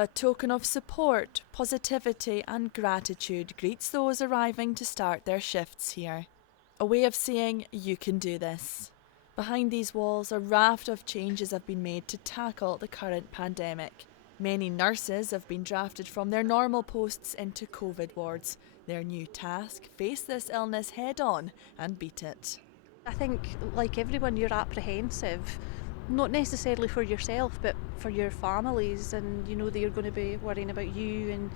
A token of support, positivity and gratitude greets those arriving to start their shifts here. A way of saying, you can do this. Behind these walls, a raft of changes have been made to tackle the current pandemic. Many nurses have been drafted from their normal posts into COVID wards. Their new task, face this illness head on and beat it. I think, like everyone, you're apprehensive, not necessarily for yourself, but for your families, and you know they're going to be worrying about you, and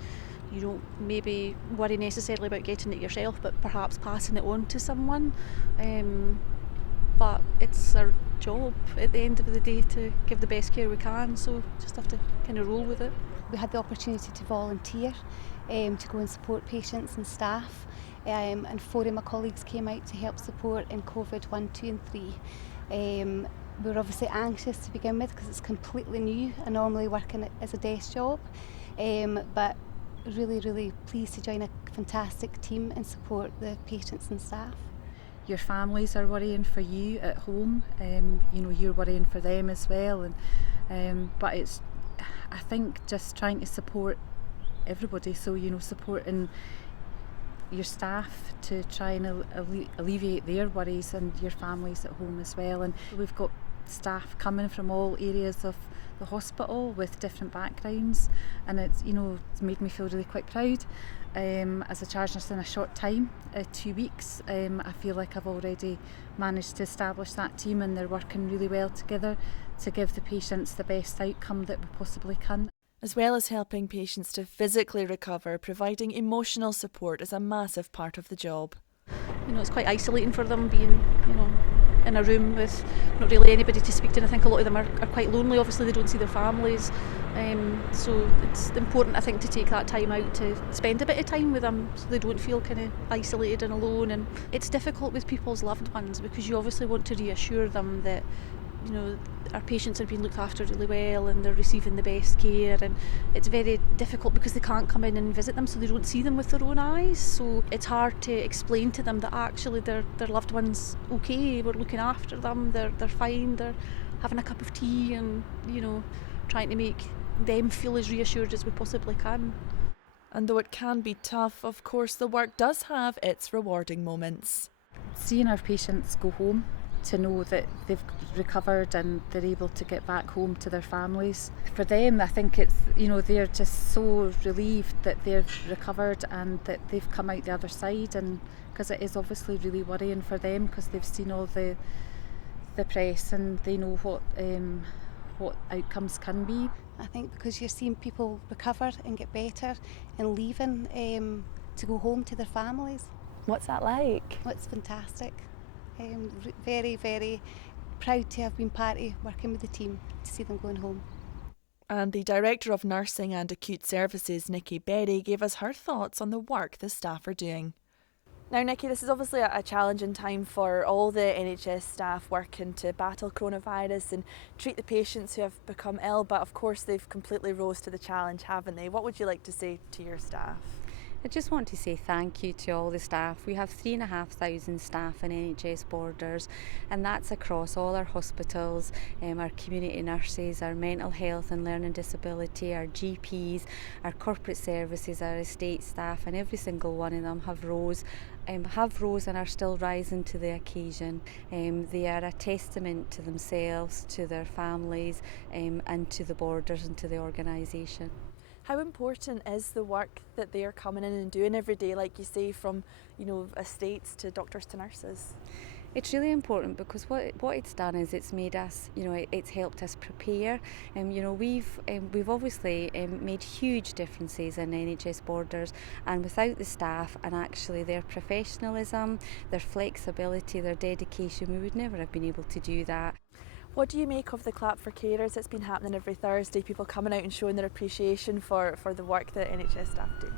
you don't maybe worry necessarily about getting it yourself, but perhaps passing it on to someone. But it's our job at the end of the day to give the best care we can, so just have to kind of roll with it. We had the opportunity to volunteer, to go and support patients and staff, and 4 of my colleagues came out to help support in COVID 1, 2 and 3. We were obviously anxious to begin with because it's completely new. I normally work as a desk job, but really pleased to join a fantastic team and support the patients and staff. Your families are worrying for you at home, you're worrying for them as well, and but it's, I think, just trying to support everybody, so supporting your staff to try and alleviate their worries, and your families at home as well. And we've got staff coming from all areas of the hospital with different backgrounds, and it's made me feel really quite proud. As a charge nurse in a short time, 2 weeks, I feel like I've already managed to establish that team, and they're working really well together to give the patients the best outcome that we possibly can. As well as helping patients to physically recover, providing emotional support is a massive part of the job. It's quite isolating for them being, in a room with not really anybody to speak to, and I think a lot of them are quite lonely. Obviously they don't see their families, so it's important, I think, to take that time out to spend a bit of time with them so they don't feel kind of isolated and alone. And it's difficult with people's loved ones because you obviously want to reassure them that our patients are being looked after really well and they're receiving the best care, and it's very difficult because they can't come in and visit them, so they don't see them with their own eyes. So it's hard to explain to them that actually their loved one's okay, we're looking after them, they're fine, they're having a cup of tea, and trying to make them feel as reassured as we possibly can. And though it can be tough, of course the work does have its rewarding moments. Seeing our patients go home, to know that they've recovered and they're able to get back home to their families. For them, I think it's, they're just so relieved that they're recovered and that they've come out the other side, and because it is obviously really worrying for them because they've seen all the press and they know what outcomes can be. I think because you're seeing people recover and get better and leaving to go home to their families. What's that like? Well, it's fantastic. I'm very proud to have been part of working with the team to see them going home. And the Director of Nursing and Acute Services, Nikki Berry, gave us her thoughts on the work the staff are doing. Now, Nikki, this is obviously a challenging time for all the NHS staff working to battle coronavirus and treat the patients who have become ill, but of course they've completely rose to the challenge, haven't they? What would you like to say to your staff? I just want to say thank you to all the staff. We have 3,500 staff in NHS Borders, and that's across all our hospitals, our community nurses, our mental health and learning disability, our GPs, our corporate services, our estate staff, and every single one of them have rose and are still rising to the occasion. They are a testament to themselves, to their families, and to the Borders and to the organisation. How important is the work that they are coming in and doing every day, like you say, from estates to doctors to nurses? It's really important because what it's done is it's made us, it's helped us prepare. We've obviously made huge differences in NHS Borders, and without the staff and actually their professionalism, their flexibility, their dedication, we would never have been able to do that. What do you make of the Clap for Carers that's been happening every Thursday, people coming out and showing their appreciation for the work that NHS staff do?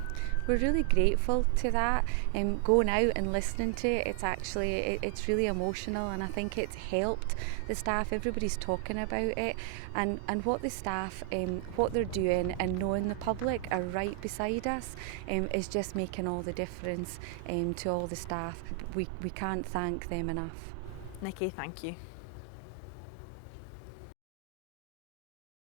We're really grateful to that, going out and listening to it. It's really emotional, and I think it's helped the staff. Everybody's talking about it, and what the staff, what they're doing, and knowing the public are right beside us is just making all the difference to all the staff. We can't thank them enough. Nikki, thank you.